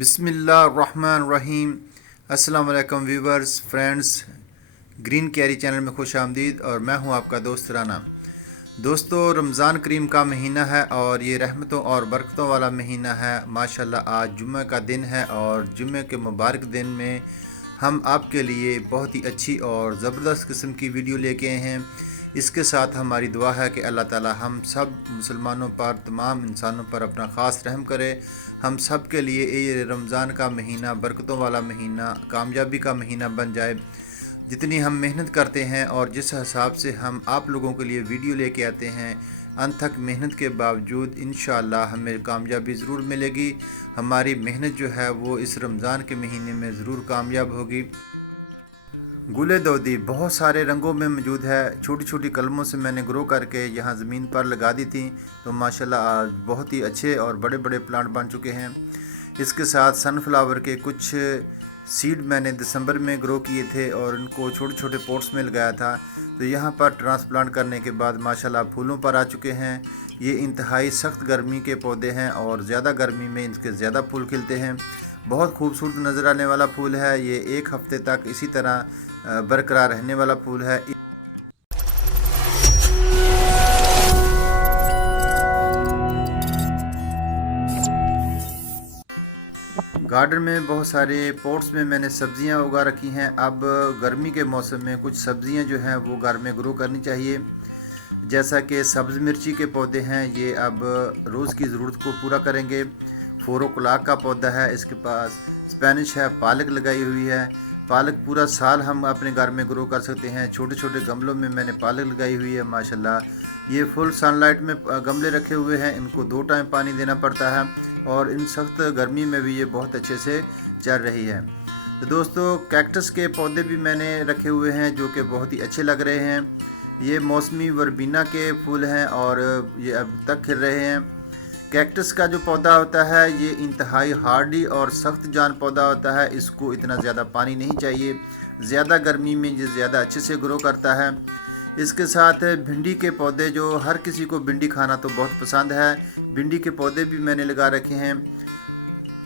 बिस्मिल्लाहिर्रहमानिर्रहीम। अस्सलाम वालेकुम viewers, friends, green carry channel में खुश आमदीद। और मैं हूं आपका दोस्त राना। दोस्तों, रमज़ान करीम का महीना है और ये रहमतों और बरकतों वाला महीना है। माशाल्लाह आज जुम्मे का दिन है और जुम्मे के मुबारक दिन में हम आपके लिए बहुत ही अच्छी और ज़बरदस्त किस्म की वीडियो लेके आए हैं। इसके साथ हमारी दुआ है कि अल्लाह ताला हम सब मुसलमानों पर, तमाम इंसानों पर अपना ख़ास रहम करे। हम सब के लिए ये रमज़ान का महीना बरकतों वाला महीना, कामयाबी का महीना बन जाए। जितनी हम मेहनत करते हैं और जिस हिसाब से हम आप लोगों के लिए वीडियो लेके आते हैं, अनथक मेहनत के बावजूद इंशाअल्लाह हमें कामयाबी ज़रूर मिलेगी। हमारी मेहनत जो है वो इस रमज़ान के महीने में ज़रूर कामयाब होगी। गुले दोदी बहुत सारे रंगों में मौजूद है। छोटी छोटी कलमों से मैंने ग्रो करके यहाँ ज़मीन पर लगा दी थी, तो माशाल्लाह आज बहुत ही अच्छे और बड़े बड़े प्लांट बन चुके हैं। इसके साथ सनफ्लावर के कुछ सीड मैंने दिसंबर में ग्रो किए थे और उनको छोटे छोटे पॉट्स में लगाया था। तो यहाँ पर ट्रांसप्लांट करने के बाद माशाल्लाह फूलों पर आ चुके हैं। ये इंतहाई सख्त गर्मी के पौधे हैं और ज़्यादा गर्मी में इनके ज़्यादा फूल खिलते हैं। बहुत खूबसूरत नज़र आने वाला फूल है। ये एक हफ़्ते तक इसी तरह बरकरार रहने वाला फूल है। गार्डन में बहुत सारे पॉट्स में मैंने सब्जियां उगा रखी हैं। अब गर्मी के मौसम में कुछ सब्जियां जो हैं वो घर में ग्रो करनी चाहिए। जैसा कि सब्ज़ मिर्ची के पौधे हैं, ये अब रोज़ की ज़रूरत को पूरा करेंगे। फोरोकुलाक का पौधा है, इसके पास स्पेनिश है, पालक लगाई हुई है। पालक पूरा साल हम अपने घर में ग्रो कर सकते हैं। छोटे छोटे गमलों में मैंने पालक लगाई हुई है। माशाल्लाह ये फुल सनलाइट में गमले रखे हुए हैं। इनको 2 टाइम पानी देना पड़ता है और इन सख्त गर्मी में भी ये बहुत अच्छे से चल रही है। तो दोस्तों, कैक्टस के पौधे भी मैंने रखे हुए हैं जो कि बहुत ही अच्छे लग रहे हैं। ये मौसमी वर्बीना के फूल हैं और ये अब तक खिल रहे हैं। कैक्टस का जो पौधा होता है ये इंतहाई हार्डी और सख्त जान पौधा होता है। इसको इतना ज़्यादा पानी नहीं चाहिए। ज़्यादा गर्मी में ये ज़्यादा अच्छे से ग्रो करता है। इसके साथ भिंडी के पौधे, जो हर किसी को भिंडी खाना तो बहुत पसंद है, भिंडी के पौधे भी मैंने लगा रखे हैं।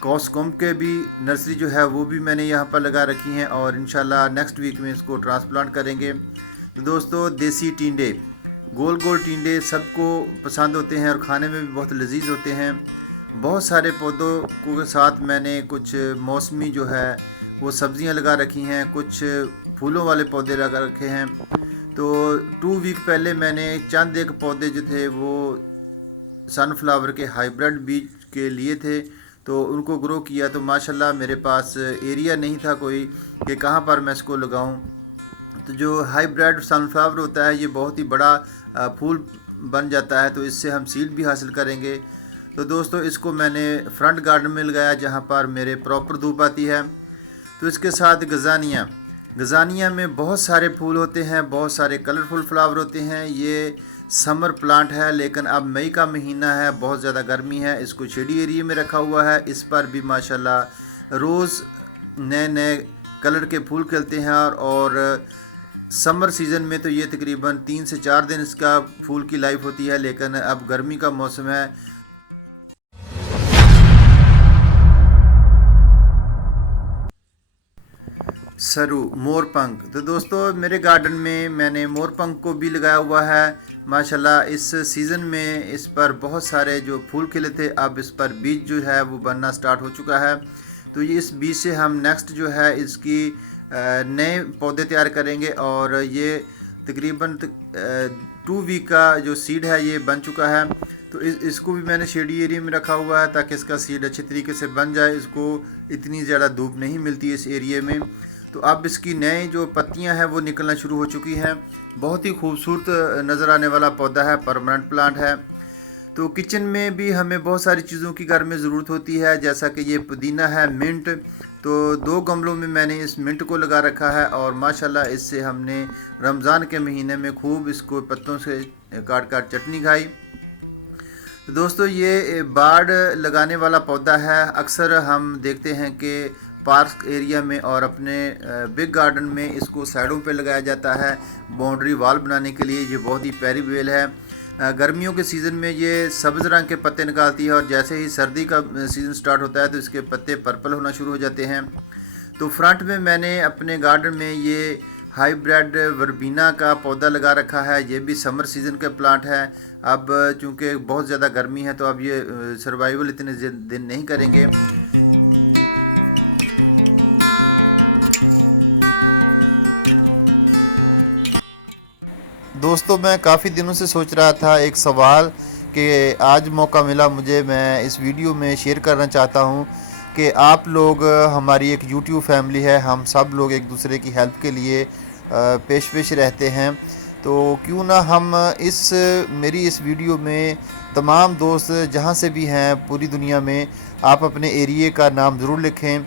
कॉस्कोम के भी नर्सरी जो है वो भी मैंने यहाँ पर लगा रखी हैं और इंशाल्लाह नेक्स्ट वीक में इसको ट्रांसप्लांट करेंगे। तो दोस्तों, देसी टिंडे, गोल गोल टिंडे सबको पसंद होते हैं और खाने में भी बहुत लजीज होते हैं। बहुत सारे पौधों के साथ मैंने कुछ मौसमी जो है वो सब्जियां लगा रखी हैं, कुछ फूलों वाले पौधे लगा रखे हैं। तो 2 वीक पहले मैंने चंद एक पौधे जो थे वो सनफ्लावर के हाइब्रिड बीज के लिए थे, तो उनको ग्रो किया। तो माशाल्लाह मेरे पास एरिया नहीं था कोई कि कहाँ पर मैं इसको लगाऊं। तो जो हाइब्रिड सनफ्लावर होता है ये बहुत ही बड़ा फूल बन जाता है, तो इससे हम सीड भी हासिल करेंगे। तो दोस्तों, इसको मैंने फ्रंट गार्डन में लगाया जहाँ पर मेरे प्रॉपर धूप आती है। तो इसके साथ गज़ानिया में बहुत सारे फूल होते हैं, बहुत सारे कलरफुल फ्लावर होते हैं। ये समर प्लांट है, लेकिन अब मई का महीना है, बहुत ज़्यादा गर्मी है। इसको शेडी एरिया में रखा हुआ है। इस पर भी माशाल्लाह रोज़ नए नए कलर के फूल खिलते हैं और समर सीज़न में तो ये तकरीबन 3 से 4 दिन इसका फूल की लाइफ होती है, लेकिन अब गर्मी का मौसम है। सरू, मोरपंख, तो दोस्तों मेरे गार्डन में मैंने मोरपंख को भी लगाया हुआ है। माशाल्लाह इस सीज़न में इस पर बहुत सारे जो फूल खिले थे, अब इस पर बीज जो है वो बनना स्टार्ट हो चुका है। तो ये इस बीज से हम नेक्स्ट जो है इसकी नए पौधे तैयार करेंगे और ये तकरीबन 2 वीक का जो सीड है ये बन चुका है। तो इसको भी मैंने शेडी एरिया में रखा हुआ है ताकि इसका सीड अच्छे तरीके से बन जाए। इसको इतनी ज़्यादा धूप नहीं मिलती है इस एरिया में। तो अब इसकी नई जो पत्तियां हैं वो निकलना शुरू हो चुकी हैं। बहुत ही खूबसूरत नज़र आने वाला पौधा है, परमानेंट प्लांट है। तो किचन में भी हमें बहुत सारी चीज़ों की घर में ज़रूरत होती है, जैसा कि ये पुदीना है, मिंट। तो 2 गमलों में मैंने इस मिंट को लगा रखा है और माशाल्लाह इससे हमने रमज़ान के महीने में खूब इसको पत्तों से काट काट चटनी खाई। तो दोस्तों, ये बाड़ लगाने वाला पौधा है। अक्सर हम देखते हैं कि पार्क एरिया में और अपने बिग गार्डन में इसको साइडों पे लगाया जाता है बाउंड्री वॉल बनाने के लिए। ये बहुत ही प्यारी बेल है। गर्मियों के सीज़न में ये सब्ज़ रंग के पत्ते निकालती है और जैसे ही सर्दी का सीज़न स्टार्ट होता है तो इसके पत्ते पर्पल होना शुरू हो जाते हैं। तो फ्रंट में मैंने अपने गार्डन में ये हाइब्रिड वर्बीना का पौधा लगा रखा है। ये भी समर सीज़न का प्लांट है। अब चूँकि बहुत ज़्यादा गर्मी है तो अब ये सर्वाइवल इतने दिन नहीं करेंगे। दोस्तों, मैं काफ़ी दिनों से सोच रहा था एक सवाल कि आज मौका मिला मुझे, मैं इस वीडियो में शेयर करना चाहता हूँ कि आप लोग, हमारी एक यूट्यूब फैमिली है, हम सब लोग एक दूसरे की हेल्प के लिए पेश रहते हैं। तो क्यों ना हम मेरी इस वीडियो में तमाम दोस्त जहाँ से भी हैं पूरी दुनिया में, आप अपने एरिए का नाम ज़रूर लिखें,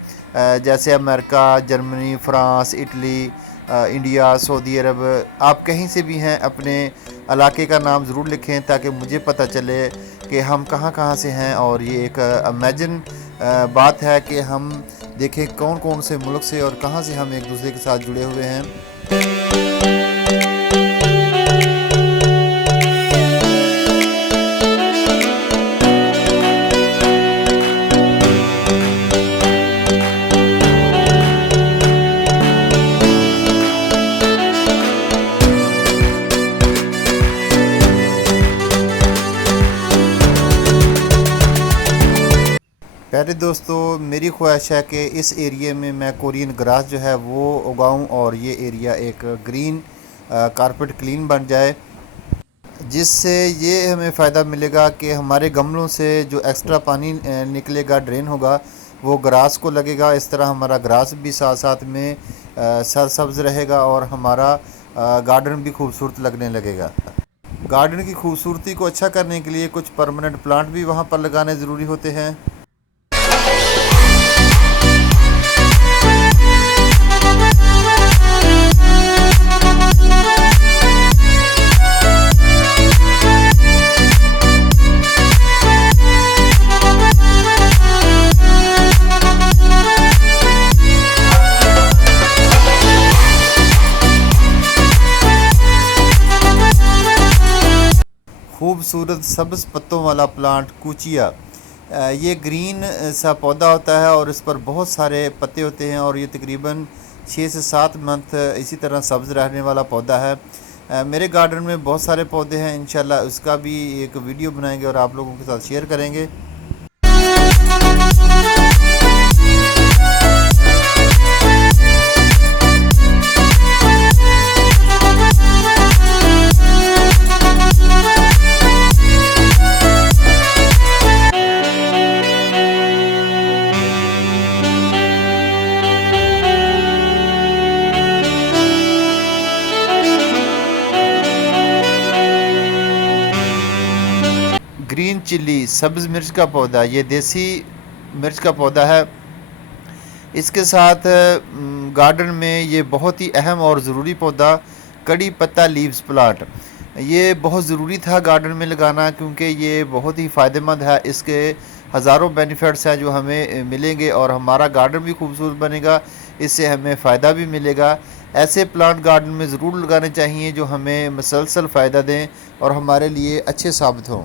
जैसे America, Germany, France, Italy, India, Saudi Arab, आप कहीं से भी हैं अपने इलाके का नाम ज़रूर लिखें ताकि मुझे पता चले कि हम कहाँ कहाँ से हैं। और ये एक इमेजिन बात है कि हम देखें कौन कौन से मुल्क से और कहाँ से हम एक दूसरे के साथ जुड़े हुए हैं। प्यारे दोस्तों, मेरी ख्वाहिश है कि इस एरिया में मैं कोरियन ग्रास जो है वो उगाऊं और ये एरिया एक ग्रीन कारपेट क्लीन बन जाए, जिससे ये हमें फ़ायदा मिलेगा कि हमारे गमलों से जो एक्स्ट्रा पानी निकलेगा, ड्रेन होगा, वो ग्रास को लगेगा। इस तरह हमारा ग्रास भी साथ साथ में सरसब्ज़ रहेगा और हमारा गार्डन भी खूबसूरत लगने लगेगा। गार्डन की खूबसूरती को अच्छा करने के लिए कुछ परमानेंट प्लांट भी वहाँ पर लगाने ज़रूरी होते हैं। खूबसूरत सब्ज़ पत्तों वाला प्लांट कूचिया, ये ग्रीन सा पौधा होता है और इस पर बहुत सारे पत्ते होते हैं और ये तकरीबन 6 से 7 मंथ इसी तरह सब्ज़ रहने वाला पौधा है। मेरे गार्डन में बहुत सारे पौधे हैं, इंशाल्लाह उसका भी एक वीडियो बनाएंगे और आप लोगों के साथ शेयर करेंगे। ग्रीन चिल्ली, सब्ज़ मिर्च का पौधा, ये देसी मिर्च का पौधा है। इसके साथ गार्डन में ये बहुत ही अहम और ज़रूरी पौधा कड़ी पत्ता लीव्स प्लांट, ये बहुत ज़रूरी था गार्डन में लगाना क्योंकि ये बहुत ही फ़ायदेमंद है। इसके हज़ारों बेनिफिट्स हैं जो हमें मिलेंगे और हमारा गार्डन भी खूबसूरत बनेगा, इससे हमें फ़ायदा भी मिलेगा। ऐसे प्लांट गार्डन में ज़रूर लगाने चाहिए जो हमें मुसलसल फ़ायदा दें और हमारे लिए अच्छे साबित हों।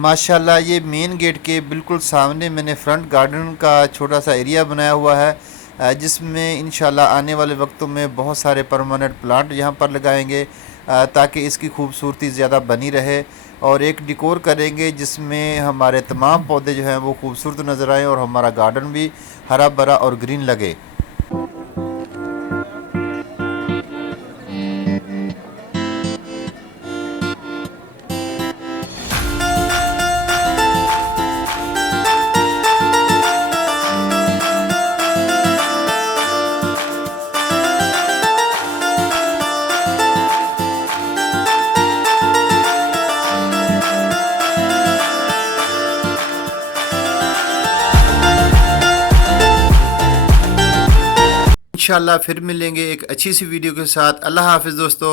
माशाल्लाह, ये मेन गेट के बिल्कुल सामने मैंने फ्रंट गार्डन का छोटा सा एरिया बनाया हुआ है, जिसमें इंशाल्लाह आने वाले वक्तों में बहुत सारे परमानेंट प्लांट यहाँ पर लगाएंगे ताकि इसकी खूबसूरती ज़्यादा बनी रहे, और एक डिकोर करेंगे जिसमें हमारे तमाम पौधे जो हैं वो खूबसूरत नज़र आएँ और हमारा गार्डन भी हरा भरा और ग्रीन लगे। इंशाल्लाह फिर मिलेंगे एक अच्छी सी वीडियो के साथ। अल्लाह हाफिज़ दोस्तों।